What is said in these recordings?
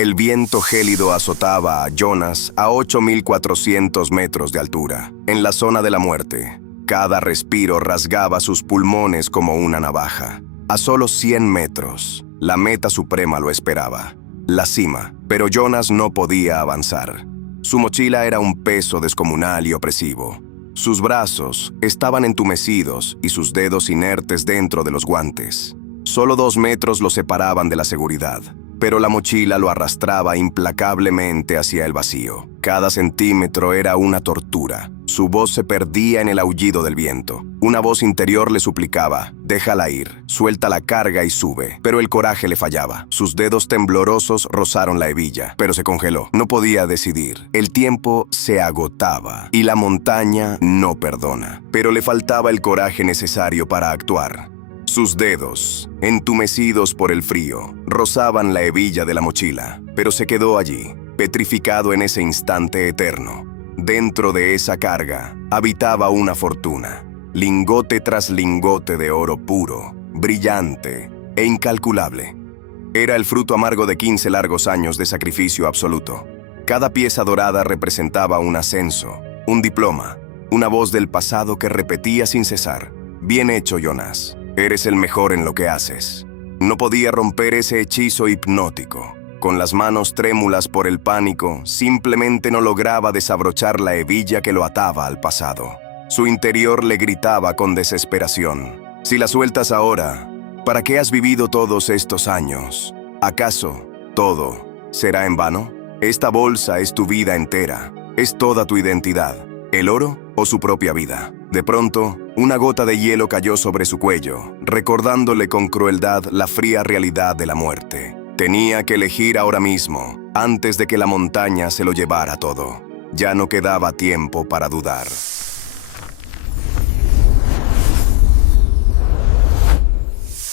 El viento gélido azotaba a Jonas a 8.400 metros de altura, en la zona de la muerte. Cada respiro rasgaba sus pulmones como una navaja. A solo 100 metros, la meta suprema lo esperaba, la cima, pero Jonas no podía avanzar. Su mochila era un peso descomunal y opresivo. Sus brazos estaban entumecidos y sus dedos inertes dentro de los guantes. Solo 2 metros lo separaban de la seguridad, pero la mochila lo arrastraba implacablemente hacia el vacío. Cada centímetro era una tortura. Su voz se perdía en el aullido del viento. Una voz interior le suplicaba: déjala ir, suelta la carga y sube. Pero el coraje le fallaba. Sus dedos temblorosos rozaron la hebilla, pero se congeló. No podía decidir. El tiempo se agotaba y la montaña no perdona. Pero le faltaba el coraje necesario para actuar. Sus dedos, entumecidos por el frío, rozaban la hebilla de la mochila, pero se quedó allí, petrificado en ese instante eterno. Dentro de esa carga habitaba una fortuna, lingote tras lingote de oro puro, brillante e incalculable. Era el fruto amargo de 15 largos años de sacrificio absoluto. Cada pieza dorada representaba un ascenso, un diploma, una voz del pasado que repetía sin cesar: bien hecho, Jonas. Eres el mejor en lo que haces. No podía romper ese hechizo hipnótico. Con las manos trémulas por el pánico, simplemente no lograba desabrochar la hebilla que lo ataba al pasado. Su interior le gritaba con desesperación: si la sueltas ahora, ¿para qué has vivido todos estos años? ¿Acaso todo será en vano? Esta bolsa es tu vida entera, es toda tu identidad, el oro o su propia vida. De pronto, una gota de hielo cayó sobre su cuello, recordándole con crueldad la fría realidad de la muerte. Tenía que elegir ahora mismo, antes de que la montaña se lo llevara todo. Ya no quedaba tiempo para dudar.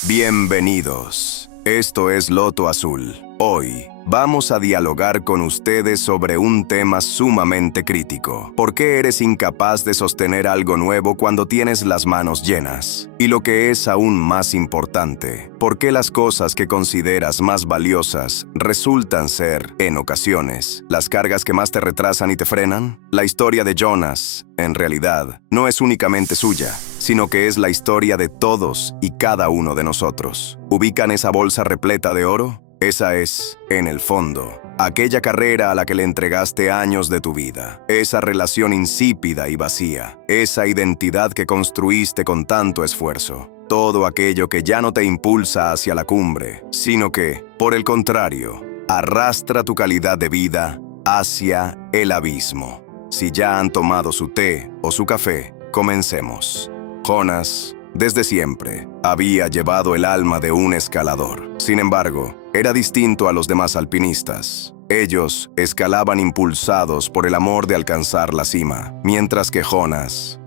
Bienvenidos. Esto es Loto Azul. Hoy vamos a dialogar con ustedes sobre un tema sumamente crítico. ¿Por qué eres incapaz de sostener algo nuevo cuando tienes las manos llenas? Y lo que es aún más importante, ¿por qué las cosas que consideras más valiosas resultan ser, en ocasiones, las cargas que más te retrasan y te frenan? La historia de Jonas, en realidad, no es únicamente suya, sino que es la historia de todos y cada uno de nosotros. ¿Ubican esa bolsa repleta de oro? Esa es, en el fondo, aquella carrera a la que le entregaste años de tu vida, esa relación insípida y vacía, esa identidad que construiste con tanto esfuerzo, todo aquello que ya no te impulsa hacia la cumbre, sino que, por el contrario, arrastra tu calidad de vida hacia el abismo. Si ya han tomado su té o su café, comencemos. Jonas, desde siempre, había llevado el alma de un escalador. Sin embargo, era distinto a los demás alpinistas. Ellos escalaban impulsados por el amor de alcanzar la cima, mientras que Jonas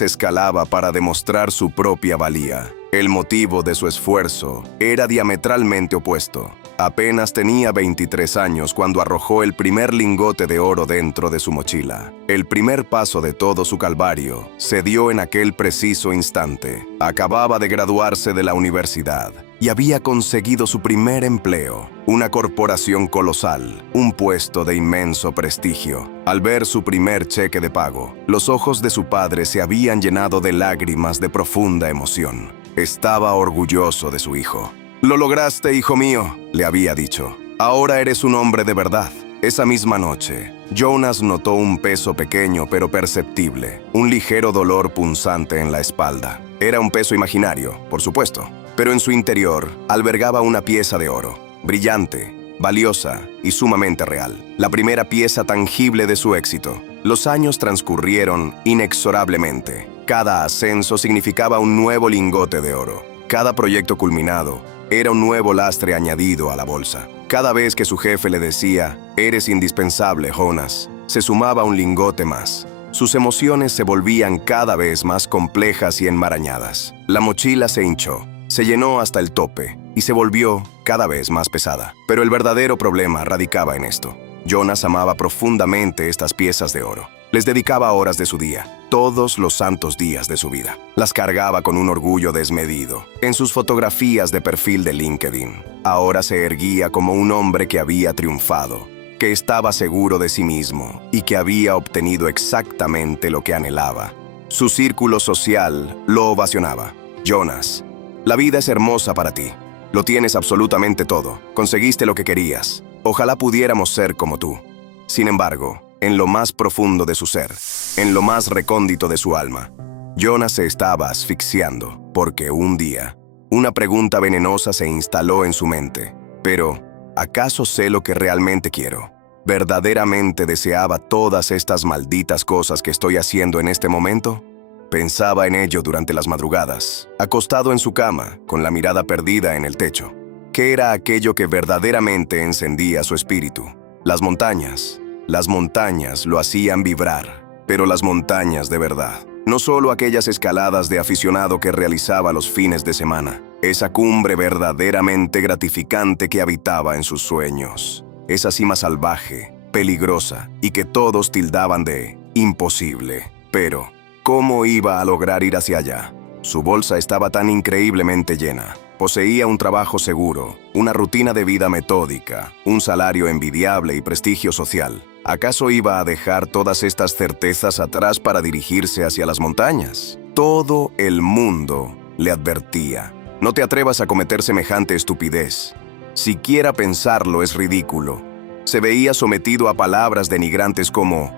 escalaba para demostrar su propia valía. El motivo de su esfuerzo era diametralmente opuesto. Apenas tenía 23 años cuando arrojó el primer lingote de oro dentro de su mochila. El primer paso de todo su calvario se dio en aquel preciso instante. Acababa de graduarse de la universidad y había conseguido su primer empleo, una corporación colosal, un puesto de inmenso prestigio. Al ver su primer cheque de pago, los ojos de su padre se habían llenado de lágrimas de profunda emoción. Estaba orgulloso de su hijo. «Lo lograste, hijo mío», le había dicho. «Ahora eres un hombre de verdad». Esa misma noche, Jonas notó un peso pequeño pero perceptible, un ligero dolor punzante en la espalda. Era un peso imaginario, por supuesto, pero en su interior albergaba una pieza de oro, brillante, valiosa y sumamente real. La primera pieza tangible de su éxito. Los años transcurrieron inexorablemente. Cada ascenso significaba un nuevo lingote de oro. Cada proyecto culminado era un nuevo lastre añadido a la bolsa. Cada vez que su jefe le decía: «Eres indispensable, Jonas», se sumaba un lingote más. Sus emociones se volvían cada vez más complejas y enmarañadas. La mochila se hinchó, se llenó hasta el tope y se volvió cada vez más pesada. Pero el verdadero problema radicaba en esto. Jonas amaba profundamente estas piezas de oro. Les dedicaba horas de su día, todos los santos días de su vida. Las cargaba con un orgullo desmedido. En sus fotografías de perfil de LinkedIn, ahora se erguía como un hombre que había triunfado, que estaba seguro de sí mismo y que había obtenido exactamente lo que anhelaba. Su círculo social lo ovacionaba. Jonas, la vida es hermosa para ti. Lo tienes absolutamente todo. Conseguiste lo que querías. Ojalá pudiéramos ser como tú. Sin embargo, en lo más profundo de su ser, en lo más recóndito de su alma, Jonas se estaba asfixiando porque un día, una pregunta venenosa se instaló en su mente. Pero, ¿acaso sé lo que realmente quiero? ¿Verdaderamente deseaba todas estas malditas cosas que estoy haciendo en este momento? Pensaba en ello durante las madrugadas, acostado en su cama, con la mirada perdida en el techo. ¿Qué era aquello que verdaderamente encendía su espíritu? Las montañas. Las montañas lo hacían vibrar, pero las montañas de verdad. No solo aquellas escaladas de aficionado que realizaba los fines de semana. Esa cumbre verdaderamente gratificante que habitaba en sus sueños. Esa cima salvaje, peligrosa y que todos tildaban de imposible. Pero, ¿cómo iba a lograr ir hacia allá? Su bolsa estaba tan increíblemente llena. Poseía un trabajo seguro, una rutina de vida metódica, un salario envidiable y prestigio social. ¿Acaso iba a dejar todas estas certezas atrás para dirigirse hacia las montañas? Todo el mundo le advertía: no te atrevas a cometer semejante estupidez. Siquiera pensarlo es ridículo. Se veía sometido a palabras denigrantes como: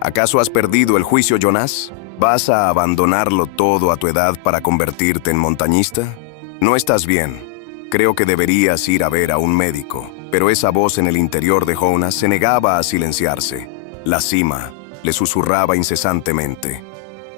¿acaso has perdido el juicio, Jonas? ¿Vas a abandonarlo todo a tu edad para convertirte en montañista? No estás bien. Creo que deberías ir a ver a un médico. Pero esa voz en el interior de Jonas se negaba a silenciarse. La cima le susurraba incesantemente: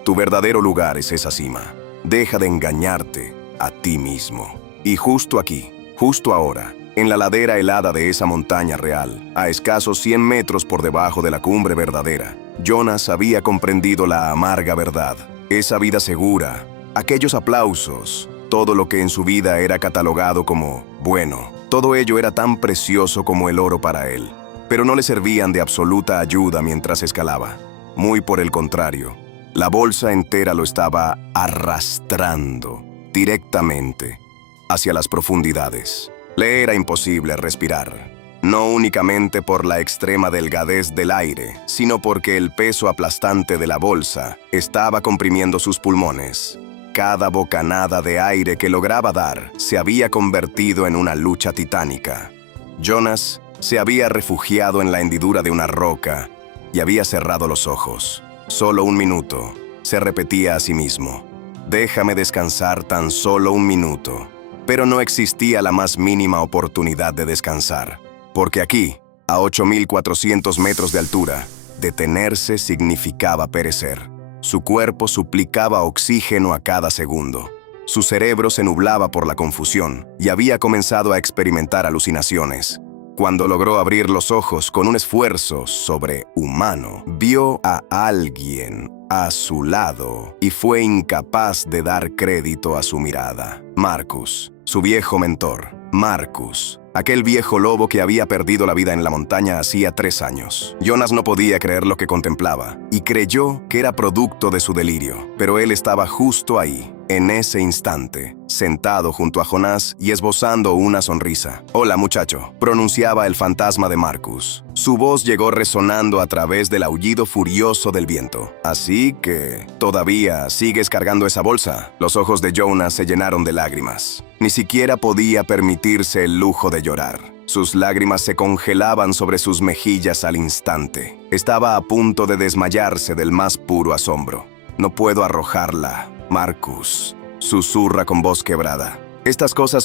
tu verdadero lugar es esa cima. Deja de engañarte a ti mismo. Y justo aquí, justo ahora, en la ladera helada de esa montaña real, a escasos 100 metros por debajo de la cumbre verdadera, Jonas había comprendido la amarga verdad. Esa vida segura, aquellos aplausos, todo lo que en su vida era catalogado como bueno, todo ello era tan precioso como el oro para él, pero no le servían de absoluta ayuda mientras escalaba. Muy por el contrario, la bolsa entera lo estaba arrastrando directamente hacia las profundidades. Le era imposible respirar, no únicamente por la extrema delgadez del aire, sino porque el peso aplastante de la bolsa estaba comprimiendo sus pulmones. Cada bocanada de aire que lograba dar se había convertido en una lucha titánica. Jonas se había refugiado en la hendidura de una roca y había cerrado los ojos. Solo un minuto, se repetía a sí mismo. Déjame descansar tan solo un minuto. Pero no existía la más mínima oportunidad de descansar, porque aquí, a 8.400 metros de altura, detenerse significaba perecer. Su cuerpo suplicaba oxígeno a cada segundo. Su cerebro se nublaba por la confusión y había comenzado a experimentar alucinaciones. Cuando logró abrir los ojos con un esfuerzo sobrehumano, vio a alguien a su lado y fue incapaz de dar crédito a su mirada. Marcus, su viejo mentor. Marcus, aquel viejo lobo que había perdido la vida en la montaña hacía 3 años. Jonas no podía creer lo que contemplaba y creyó que era producto de su delirio, pero él estaba justo ahí, en ese instante, sentado junto a Jonás y esbozando una sonrisa. «Hola, muchacho», pronunciaba el fantasma de Marcus. Su voz llegó resonando a través del aullido furioso del viento. «Así que, ¿todavía sigues cargando esa bolsa?» Los ojos de Jonas se llenaron de lágrimas. Ni siquiera podía permitirse el lujo de llorar. Sus lágrimas se congelaban sobre sus mejillas al instante. Estaba a punto de desmayarse del más puro asombro. «No puedo arrojarla, Marcus», susurra con voz quebrada. Estas cosas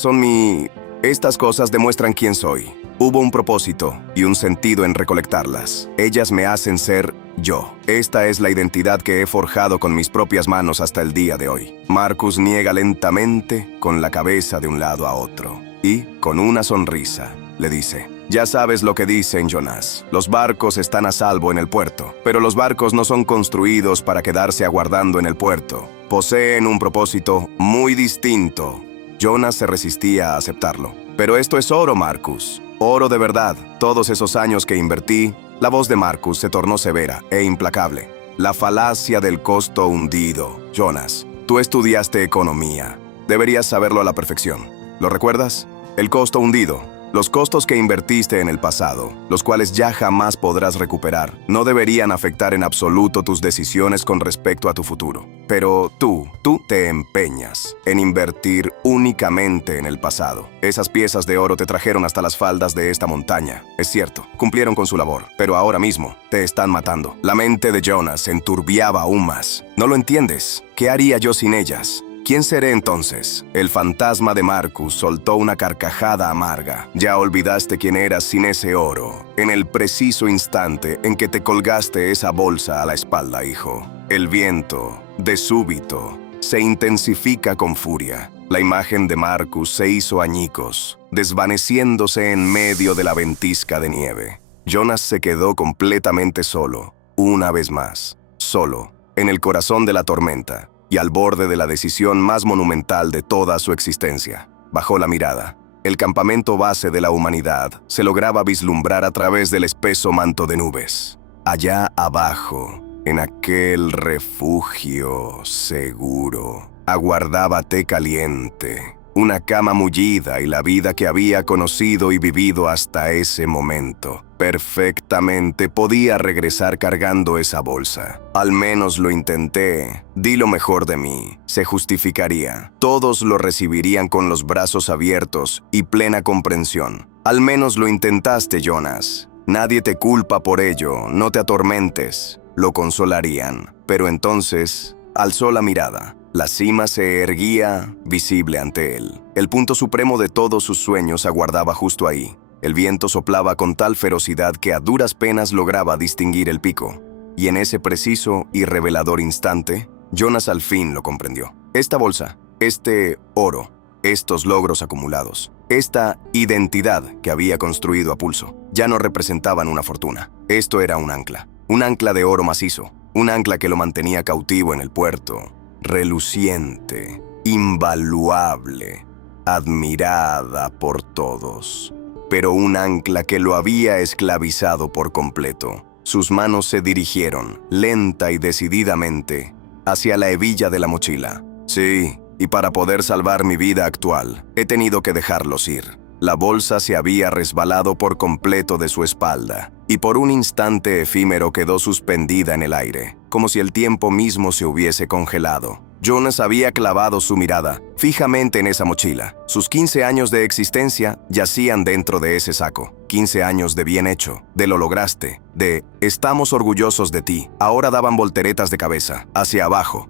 demuestran quién soy. Hubo un propósito y un sentido en recolectarlas. Ellas me hacen ser yo. Esta es la identidad que he forjado con mis propias manos hasta el día de hoy». Marcus niega lentamente con la cabeza de un lado a otro y, con una sonrisa, le dice: «Ya sabes lo que dicen, Jonas. Los barcos están a salvo en el puerto, pero los barcos no son construidos para quedarse aguardando en el puerto. Poseen un propósito muy distinto». Jonas se resistía a aceptarlo. «Pero esto es oro, Marcus. Oro de verdad. Todos esos años que invertí». La voz de Marcus se tornó severa e implacable. La falacia del costo hundido. Jonas, tú estudiaste economía. Deberías saberlo a la perfección. ¿Lo recuerdas? El costo hundido. Los costos que invertiste en el pasado, los cuales ya jamás podrás recuperar, no deberían afectar en absoluto tus decisiones con respecto a tu futuro. Pero tú te empeñas en invertir únicamente en el pasado. Esas piezas de oro te trajeron hasta las faldas de esta montaña. Es cierto, cumplieron con su labor, pero ahora mismo te están matando. La mente de Jonas se enturbiaba aún más. ¿No lo entiendes? ¿Qué haría yo sin ellas? ¿Quién seré entonces? El fantasma de Marcus soltó una carcajada amarga. Ya olvidaste quién eras sin ese oro, en el preciso instante en que te colgaste esa bolsa a la espalda, hijo. El viento, de súbito, se intensifica con furia. La imagen de Marcus se hizo añicos, desvaneciéndose en medio de la ventisca de nieve. Jonas se quedó completamente solo, una vez más, solo, en el corazón de la tormenta. Y al borde de la decisión más monumental de toda su existencia. Bajó la mirada. El campamento base de la humanidad se lograba vislumbrar a través del espeso manto de nubes. Allá abajo, en aquel refugio seguro, aguardaba té caliente, una cama mullida y la vida que había conocido y vivido hasta ese momento. Perfectamente podía regresar cargando esa bolsa. Al menos lo intenté. Di lo mejor de mí. Se justificaría. Todos lo recibirían con los brazos abiertos y plena comprensión. Al menos lo intentaste, Jonas. Nadie te culpa por ello. No te atormentes. Lo consolarían. Pero entonces, alzó la mirada. La cima se erguía, visible ante él. El punto supremo de todos sus sueños aguardaba justo ahí. El viento soplaba con tal ferocidad que a duras penas lograba distinguir el pico. Y en ese preciso y revelador instante, Jonas al fin lo comprendió. Esta bolsa, este oro, estos logros acumulados, esta identidad que había construido a pulso, ya no representaban una fortuna. Esto era un ancla de oro macizo, un ancla que lo mantenía cautivo en el puerto, reluciente, invaluable, admirada por todos. Pero un ancla que lo había esclavizado por completo. Sus manos se dirigieron, lenta y decididamente, hacia la hebilla de la mochila. Sí, y para poder salvar mi vida actual, he tenido que dejarlos ir. La bolsa se había resbalado por completo de su espalda, y por un instante efímero quedó suspendida en el aire, como si el tiempo mismo se hubiese congelado. Jonas había clavado su mirada fijamente en esa mochila. Sus 15 años de existencia yacían dentro de ese saco. 15 años de bien hecho, de lo lograste, de estamos orgullosos de ti. Ahora daban volteretas de cabeza, hacia abajo,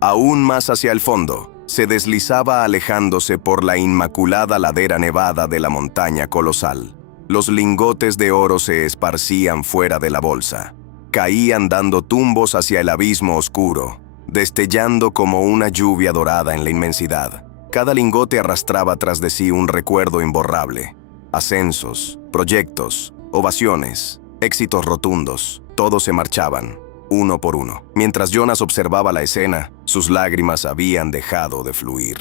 aún más hacia el fondo. Se deslizaba alejándose por la inmaculada ladera nevada de la montaña colosal. Los lingotes de oro se esparcían fuera de la bolsa. Caían dando tumbos hacia el abismo oscuro, destellando como una lluvia dorada en la inmensidad. Cada lingote arrastraba tras de sí un recuerdo imborrable. Ascensos, proyectos, ovaciones, éxitos rotundos, todos se marchaban, uno por uno. Mientras Jonas observaba la escena, sus lágrimas habían dejado de fluir.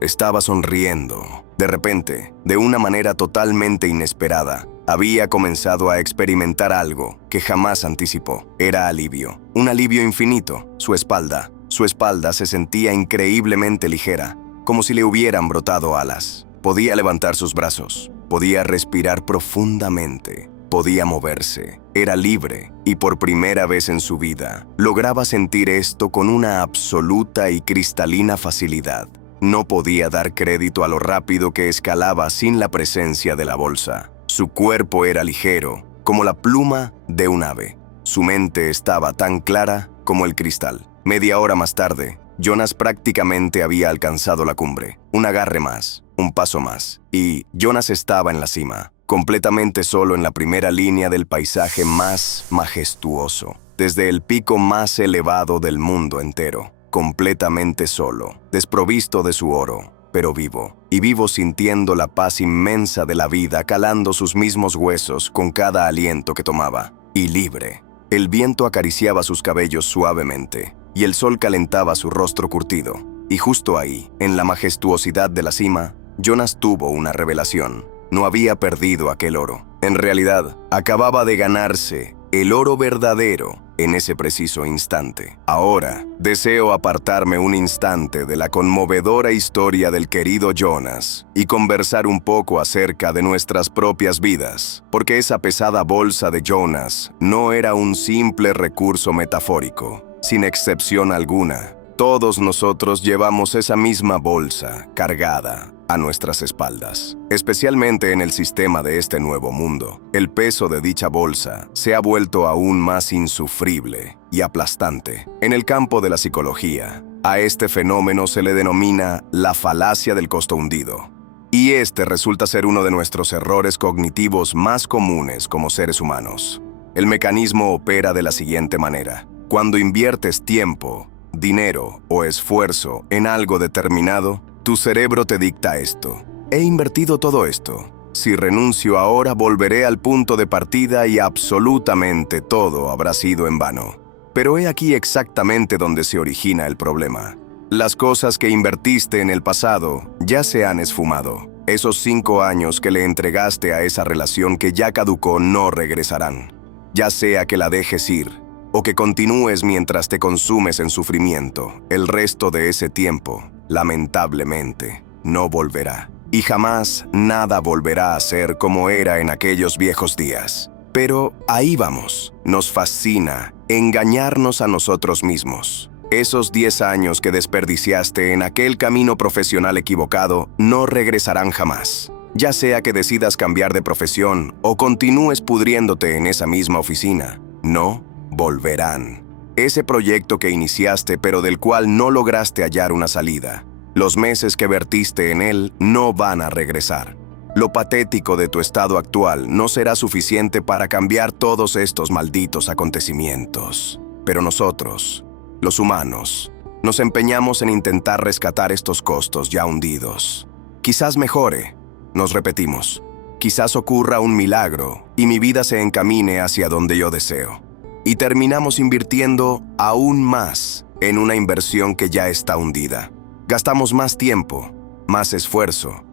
Estaba sonriendo. De repente, de una manera totalmente inesperada, había comenzado a experimentar algo que jamás anticipó. Era alivio, un alivio infinito. Su espalda se sentía increíblemente ligera, como si le hubieran brotado alas. Podía levantar sus brazos, podía respirar profundamente, podía moverse. Era libre y por primera vez en su vida lograba sentir esto con una absoluta y cristalina facilidad. No podía dar crédito a lo rápido que escalaba sin la presencia de la bolsa. Su cuerpo era ligero, como la pluma de un ave. Su mente estaba tan clara como el cristal. Media hora más tarde, Jonas prácticamente había alcanzado la cumbre. Un agarre más, un paso más, y Jonas estaba en la cima, completamente solo en la primera línea del paisaje más majestuoso, desde el pico más elevado del mundo entero. Completamente solo, desprovisto de su oro, pero vivo, y vivo sintiendo la paz inmensa de la vida calando sus mismos huesos con cada aliento que tomaba, y libre. El viento acariciaba sus cabellos suavemente, y el sol calentaba su rostro curtido. Y justo ahí, en la majestuosidad de la cima, Jonas tuvo una revelación. No había perdido aquel oro. En realidad, acababa de ganarse el oro verdadero, en ese preciso instante. Ahora, deseo apartarme un instante de la conmovedora historia del querido Jonas y conversar un poco acerca de nuestras propias vidas, porque esa pesada bolsa de Jonas no era un simple recurso metafórico. Sin excepción alguna, todos nosotros llevamos esa misma bolsa cargada a nuestras espaldas. Especialmente en el sistema de este nuevo mundo, el peso de dicha bolsa se ha vuelto aún más insufrible y aplastante. En el campo de la psicología, a este fenómeno se le denomina la falacia del costo hundido. Y este resulta ser uno de nuestros errores cognitivos más comunes como seres humanos. El mecanismo opera de la siguiente manera. Cuando inviertes tiempo, dinero o esfuerzo en algo determinado, tu cerebro te dicta esto. He invertido todo esto. Si renuncio ahora, volveré al punto de partida y absolutamente todo habrá sido en vano. Pero he aquí exactamente donde se origina el problema. Las cosas que invertiste en el pasado ya se han esfumado. Esos 5 años que le entregaste a esa relación que ya caducó no regresarán. Ya sea que la dejes ir o que continúes mientras te consumes en sufrimiento, el resto de ese tiempo, lamentablemente, no volverá. Y jamás nada volverá a ser como era en aquellos viejos días. Pero ahí vamos. Nos fascina engañarnos a nosotros mismos. Esos 10 años que desperdiciaste en aquel camino profesional equivocado no regresarán jamás. Ya sea que decidas cambiar de profesión o continúes pudriéndote en esa misma oficina, no volverán. Ese proyecto que iniciaste pero del cual no lograste hallar una salida, los meses que vertiste en él no van a regresar. Lo patético de tu estado actual no será suficiente para cambiar todos estos malditos acontecimientos. Pero nosotros, los humanos, nos empeñamos en intentar rescatar estos costos ya hundidos. Quizás mejore, nos repetimos. Quizás ocurra un milagro y mi vida se encamine hacia donde yo deseo. Y terminamos invirtiendo aún más en una inversión que ya está hundida. Gastamos más tiempo, más esfuerzo,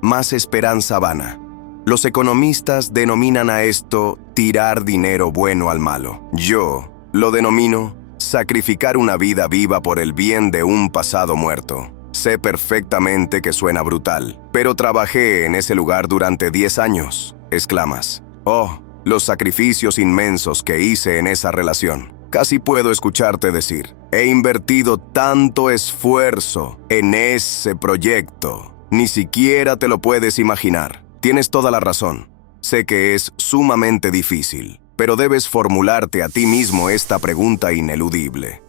más esperanza vana. Los economistas denominan a esto tirar dinero bueno al malo. Yo lo denomino sacrificar una vida viva por el bien de un pasado muerto. Sé perfectamente que suena brutal, pero trabajé en ese lugar durante 10 años, exclamas. Oh, los sacrificios inmensos que hice en esa relación. Casi puedo escucharte decir, he invertido tanto esfuerzo en ese proyecto. Ni siquiera te lo puedes imaginar. Tienes toda la razón. Sé que es sumamente difícil, pero debes formularte a ti mismo esta pregunta ineludible.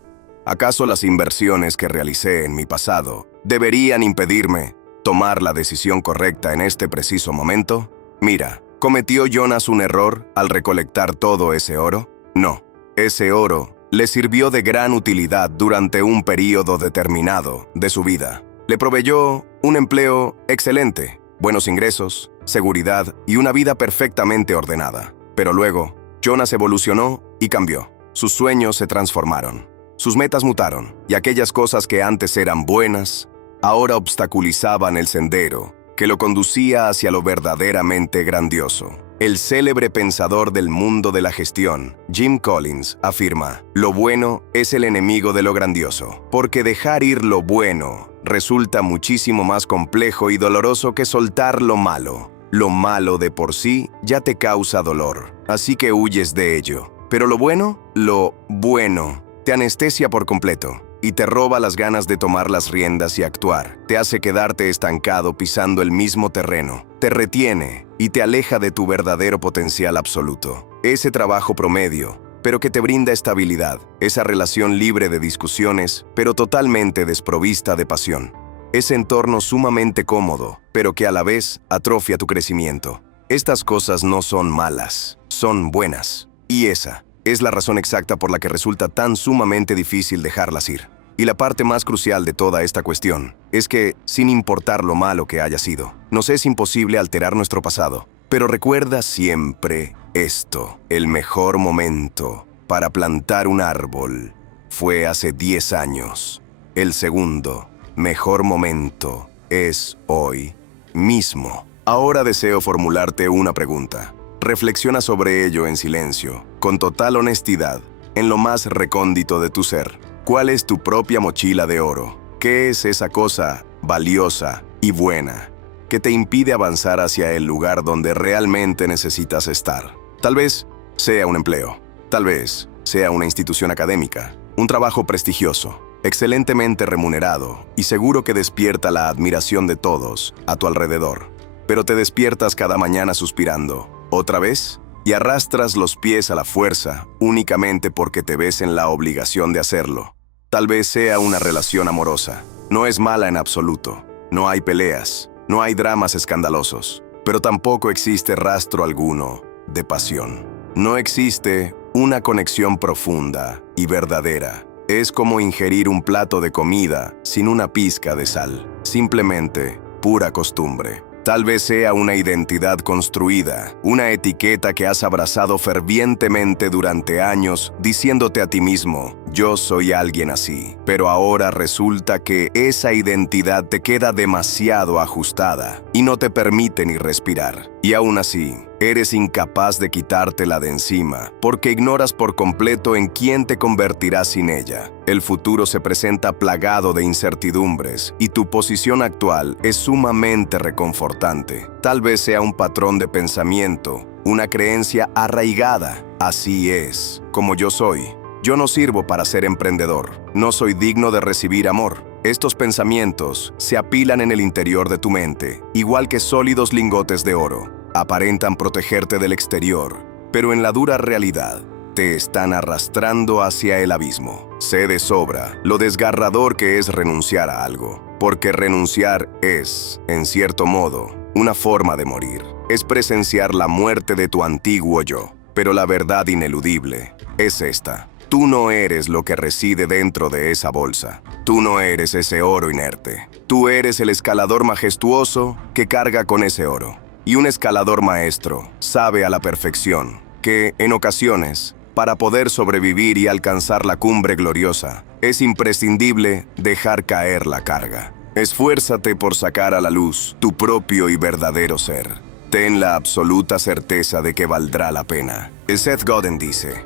¿Acaso las inversiones que realicé en mi pasado deberían impedirme tomar la decisión correcta en este preciso momento? Mira, ¿cometió Jonas un error al recolectar todo ese oro? No. Ese oro le sirvió de gran utilidad durante un período determinado de su vida. Le proveyó un empleo excelente, buenos ingresos, seguridad y una vida perfectamente ordenada. Pero luego, Jonas evolucionó y cambió. Sus sueños se transformaron. Sus metas mutaron, y aquellas cosas que antes eran buenas, ahora obstaculizaban el sendero que lo conducía hacia lo verdaderamente grandioso. El célebre pensador del mundo de la gestión, Jim Collins, afirma: lo bueno es el enemigo de lo grandioso, porque dejar ir lo bueno resulta muchísimo más complejo y doloroso que soltar lo malo. Lo malo de por sí ya te causa dolor, así que huyes de ello. Pero lo bueno, te anestesia por completo y te roba las ganas de tomar las riendas y actuar. Te hace quedarte estancado pisando el mismo terreno. Te retiene y te aleja de tu verdadero potencial absoluto. Ese trabajo promedio, pero que te brinda estabilidad. Esa relación libre de discusiones, pero totalmente desprovista de pasión. Ese entorno sumamente cómodo, pero que a la vez atrofia tu crecimiento. Estas cosas no son malas, son buenas. Y esa es la razón exacta por la que resulta tan sumamente difícil dejarlas ir. Y la parte más crucial de toda esta cuestión es que, sin importar lo malo que haya sido, nos es imposible alterar nuestro pasado. Pero recuerda siempre esto: el mejor momento para plantar un árbol fue hace 10 años. El segundo mejor momento es hoy mismo. Ahora deseo formularte una pregunta. Reflexiona sobre ello en silencio, con total honestidad, en lo más recóndito de tu ser. ¿Cuál es tu propia mochila de oro? ¿Qué es esa cosa valiosa y buena que te impide avanzar hacia el lugar donde realmente necesitas estar? Tal vez sea un empleo, tal vez sea una institución académica, un trabajo prestigioso, excelentemente remunerado y seguro que despierta la admiración de todos a tu alrededor. Pero te despiertas cada mañana suspirando, ¿otra vez? Y arrastras los pies a la fuerza únicamente porque te ves en la obligación de hacerlo. Tal vez sea una relación amorosa. No es mala en absoluto. No hay peleas, no hay dramas escandalosos, pero tampoco existe rastro alguno de pasión. No existe una conexión profunda y verdadera. Es como ingerir un plato de comida sin una pizca de sal. Simplemente pura costumbre. Tal vez sea una identidad construida, una etiqueta que has abrazado fervientemente durante años, diciéndote a ti mismo, yo soy alguien así. Pero ahora resulta que esa identidad te queda demasiado ajustada y no te permite ni respirar. Y aún así, eres incapaz de quitártela de encima, porque ignoras por completo en quién te convertirás sin ella. El futuro se presenta plagado de incertidumbres y tu posición actual es sumamente reconfortante. Tal vez sea un patrón de pensamiento, una creencia arraigada. Así es, como yo soy. Yo no sirvo para ser emprendedor. No soy digno de recibir amor. Estos pensamientos se apilan en el interior de tu mente, igual que sólidos lingotes de oro. Aparentan protegerte del exterior, pero en la dura realidad te están arrastrando hacia el abismo. Sé de sobra lo desgarrador que es renunciar a algo, porque renunciar es, en cierto modo, una forma de morir. Es presenciar la muerte de tu antiguo yo, pero la verdad ineludible es esta. Tú no eres lo que reside dentro de esa bolsa. Tú no eres ese oro inerte. Tú eres el escalador majestuoso que carga con ese oro. Y un escalador maestro sabe a la perfección que, en ocasiones, para poder sobrevivir y alcanzar la cumbre gloriosa, es imprescindible dejar caer la carga. Esfuérzate por sacar a la luz tu propio y verdadero ser. Ten la absoluta certeza de que valdrá la pena. Seth Godin dice,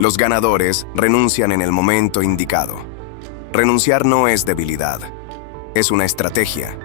los ganadores renuncian en el momento indicado. Renunciar no es debilidad, es una estrategia.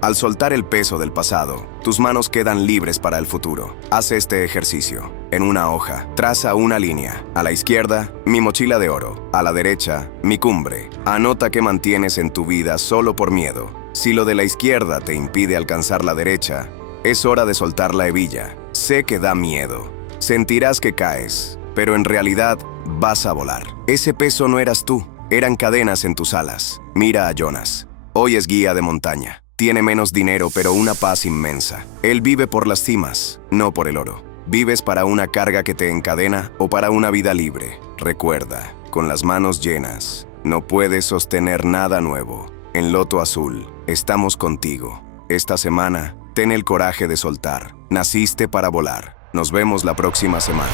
Al soltar el peso del pasado, tus manos quedan libres para el futuro. Haz este ejercicio. En una hoja, traza una línea. A la izquierda, mi mochila de oro. A la derecha, mi cumbre. Anota qué mantienes en tu vida solo por miedo. Si lo de la izquierda te impide alcanzar la derecha, es hora de soltar la hebilla. Sé que da miedo. Sentirás que caes, pero en realidad vas a volar. Ese peso no eras tú, eran cadenas en tus alas. Mira a Jonas. Hoy es guía de montaña. Tiene menos dinero, pero una paz inmensa. Él vive por las cimas, no por el oro. ¿Vives para una carga que te encadena o para una vida libre? Recuerda, con las manos llenas, no puedes sostener nada nuevo. En Loto Azul, estamos contigo. Esta semana, ten el coraje de soltar. Naciste para volar. Nos vemos la próxima semana.